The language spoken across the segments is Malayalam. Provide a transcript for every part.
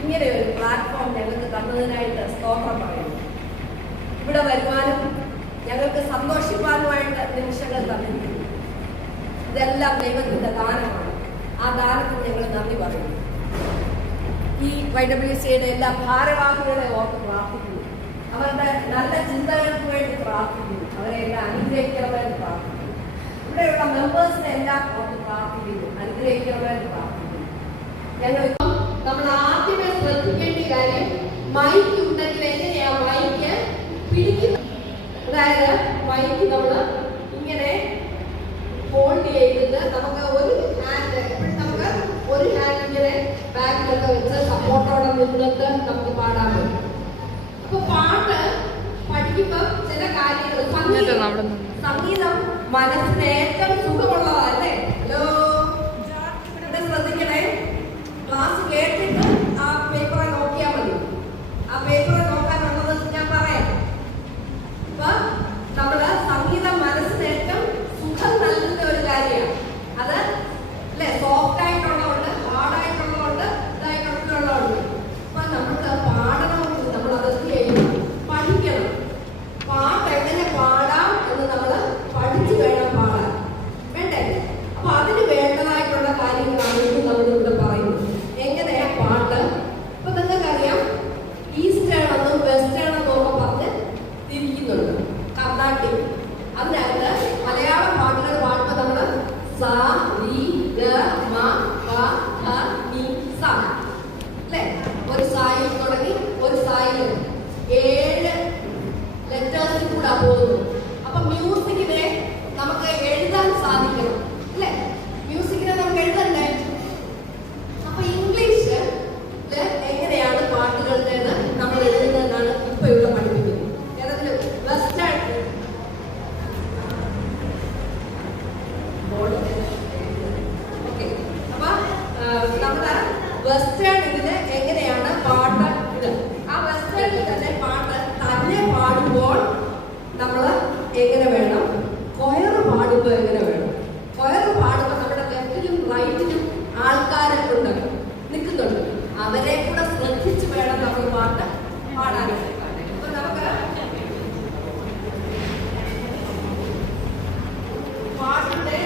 ഇങ്ങനെ ഒരു പ്ലാറ്റ്ഫോം ഞങ്ങൾക്ക് തന്നതിനായിട്ട് സ്തോത്രം പറയുന്നു. ഇവിടെ വരുവാനും ഞങ്ങൾക്ക് സന്തോഷിപ്പാനുമായിട്ട് നിമിഷങ്ങൾ തന്നിരിക്കുന്നു. ഇതെല്ലാം ദൈവത്തിന്റെ ദാനമാണ്. ആ ദാനത്തിന് ഞങ്ങൾ നന്ദി പറയുന്നു. ഈ YWCAയുടെ എല്ലാ ഭാരവാഹികളെ ഓർത്ത് പ്രാർത്ഥിക്കുന്നു. അവരുടെ നല്ല ചിന്തകൾക്ക് വേണ്ടി പ്രാർത്ഥിക്കുന്നു. അവരെ എല്ലാം അനുഗ്രഹിക്കണമെന്ന് പ്രാർത്ഥിക്കുന്നു. ഇവിടെയുള്ള മെമ്പേഴ്സിനെ എല്ലാം ഓർത്ത് പ്രാർത്ഥിക്കുന്നു. അനുഗ്രഹിക്കണമെന്ന് പ്രാർത്ഥിക്കുന്നു. നമ്മൾ ആദ്യമേ ശ്രദ്ധിക്കേണ്ട കാര്യം, മൈക്ക് ഉണ്ടെങ്കിൽ എങ്ങനെയാ മൈക്ക് പിടിക്കുന്നത്. അതായത് മൈക്ക് നമ്മൾ ഇങ്ങനെ ഹോൾഡ് ചെയ്തിട്ട് നമുക്ക് ഒരു ഹാൻഡ് എപ്പോഴും നമുക്ക് ഒരു ഹാൻഡ് ഇങ്ങനെ ബാക്കിലൊക്കെ വെച്ച് സപ്പോർട്ടോടെ നിന്നിട്ട് നമുക്ക് പാടാൻ പറ്റും. അപ്പൊ പാട്ട് പഠിക്കുമ്പോൾ ചില കാര്യങ്ങൾ, സംഗീതം മനസ്സിന് ഏറ്റവും സുഖമുള്ളതല്ലേ? ഹലോ, ഇവിടെ ശ്രദ്ധിക്കണേ. ക്ലാസ് കേട്ടിട്ട് ആ പേപ്പറെ നോക്കിയാൽ മതി. ആ പേപ്പറെ നോക്കാനുള്ളത് ഞാൻ പറയാം. അപ്പൊ നമ്മള് സംഗീതം മനസ്സിന് ഏറ്റവും സുഖം നൽകുന്ന ഒരു കാര്യമാണ്. അത് അല്ലെ, സോഫ്റ്റ് ആയിട്ടുള്ളതുണ്ട്, ഹാർഡ് ആയിട്ടുള്ളതുണ്ട്, ഇതായിട്ടുള്ളതുണ്ട്. അപ്പൊ നമുക്ക് പാടണമെങ്കിൽ നമ്മൾ അതൊക്കെ ചെയ്യണം, പഠിക്കണം. പാട്ട് എങ്ങനെ പാടാം എന്ന് നമ്മൾ പഠിച്ചു വേണം പാടാൻ, വേണ്ടേ? അപ്പൊ അതിന് വേണ്ടതായിട്ടുള്ള കാര്യങ്ങളാണ് നമ്മളിവിടെ പറയുന്നത്. എങ്ങനെയാ പാട്ട്? ഇപ്പൊ നിങ്ങൾക്കറിയാം, ഈസ്റ്റേൺ എന്നും വെസ്റ്റേൺ എന്നും ഒക്കെ പറഞ്ഞ് തിരിക്കുന്നുണ്ട്. കർണാട്ടിക്, അതിനകത്ത് മലയാള പാട്ടുകൾ പാടുമ്പോൾ നമ്മള് സ രി ഗ മ പ ധ നി സ, അല്ലേ? ഒരു സായിൽ തുടങ്ങി ഒരു സായിൽ 7 ലെറ്റേഴ്സിൽ കൂടെ പോകുന്നു. അപ്പൊ മ്യൂസിക്കിനെ നമുക്ക് എഴുതാൻ സാധിക്കണം, അല്ലേ? മ്യൂസിക്കിനെ നമുക്ക് എഴുതണ്ടേ? അപ്പൊ ഇംഗ്ലീഷ് എങ്ങനെയാണ് പാട്ടുകളുടേത് നമ്മൾ എഴുതുന്നതെന്നാണ് ഇപ്പൊ ഇവിടെ പഠിപ്പിക്കുന്നത്. ഏതെങ്കിലും വെസ്റ്റേൺ ഓക്കെ. അപ്പൊ നമ്മുടെ വെസ്റ്റേൺ ഇതിന് എങ്ങനെയാണ് പാട്ട് ഇത്, ആ വെസ്റ്റേണിൽ തന്നെ പാട്ട് തന്നെ പാടുമ്പോൾ നമ്മൾ എങ്ങനെ വേണം, കൊയർ പാടുമ്പോൾ എങ്ങനെ വേണം. കൊയർ പാടുമ്പോൾ നമ്മുടെ ലെഫ്റ്റിലും റൈറ്റിലും ആൾക്കാരെ കൊണ്ട് നിൽക്കുന്നുണ്ട്. അവരെ കൂടെ ശ്രദ്ധിച്ച് വേണം നമ്മൾ പാട്ട് പാടാനായിട്ട്. അപ്പൊ നമുക്ക് പാട്ടിന്റെ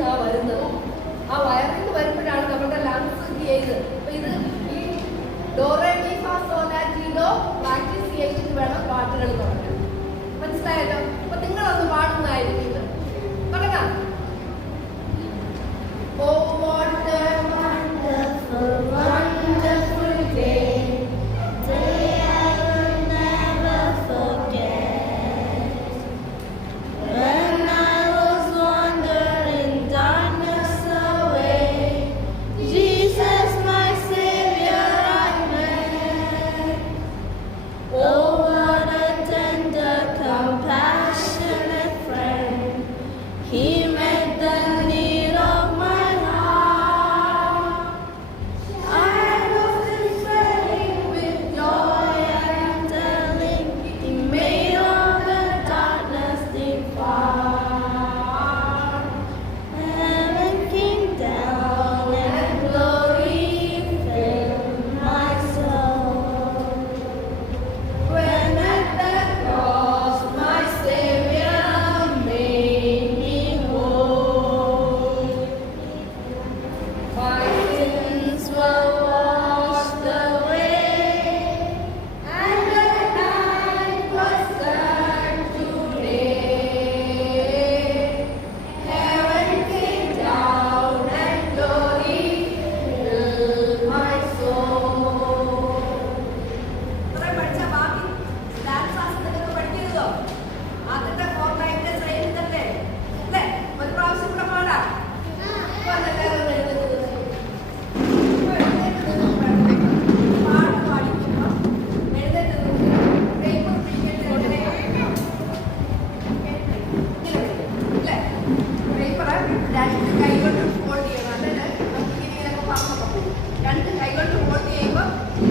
നിന്നാണ് വരുന്നത്. ആ വയറിൽ വരുമ്പോഴാണ് നമ്മുടെ ലങ്സ് എന്ത് ചെയ്യുന്നത്. അപ്പൊ ഇത് ഈ ഡോ പ്രാക്ടീസ് ചെയ്തിട്ട് വേണം പാട്ടുകൾ തുടങ്ങാൻ. മനസ്സിലായല്ലോ? അപ്പൊ നിങ്ങളൊന്ന് പാടുന്നതായിരിക്കും ഇത്. തുടങ്ങാം. Oh, what a wonderful, wonderful day. Day I will never forget. When I was wandering darkness away, Jesus my Savior I met. Oh, what a tender, compassionate friend. He met the need of my heart. I was spreading with joy and telling, He made all the darkness depart. Heaven came down and glory filled my soul. When at the cross my Savior made me whole, my sins were washed away, and the night was turned to day. Heaven came down and glory filled my soul. ഇത്രയും പഠിച്ച ബാക്കി ഡാൻസ് ആസ്വദിക്കുന്നത് പഠിക്കരുതോ? ആദ്യത്തെ 4 ലൈനിന്റെ സെയിം തന്നെ അല്ലേ? ഒരു പ്രാവശ്യം കൂടെ പാടാം. ഇപ്പൊ എല്ലാവരും എഴുന്നേറ്റ് നിന്ന്. ഇപ്പൊ എഴുന്നേറ്റ് നിന്ന് പാട്ട് പാടിക്കുമ്പോ എഴുന്നേറ്റ് നിന്ന് പേപ്പർ പിടിക്കേണ്ടത് എങ്ങനെയാ? ഇങ്ങനെ പിടിക്കും അല്ലേ? പേപ്പറ് 2 കൈ കൊണ്ട് ഫോൾഡ് ചെയ്യണം. എന്നിട്ട് നമുക്ക് ഇങ്ങനെയൊക്കെ പറഞ്ഞൊക്കെ പോകും. 2 കൈ കൊണ്ട് ഫോൾഡ് ചെയ്യുമ്പോൾ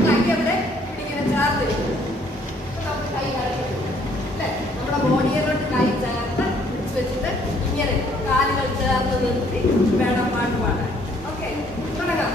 കൈ അവിടെ ഇങ്ങനെ ചേർത്ത് വെക്കും. അപ്പൊ നമുക്ക് കൈ കാണിക്കും അല്ലേ? നമ്മുടെ ബോഡിയെ കൊണ്ട് കൈ ചേർത്ത് പിടിച്ച് വെച്ചിട്ട് ഇങ്ങനെ കാലുകൾ ചേർത്ത് നിർത്തി വേണം പാട്ട് പാടാൻ. ഓക്കെ, തുടങ്ങാം.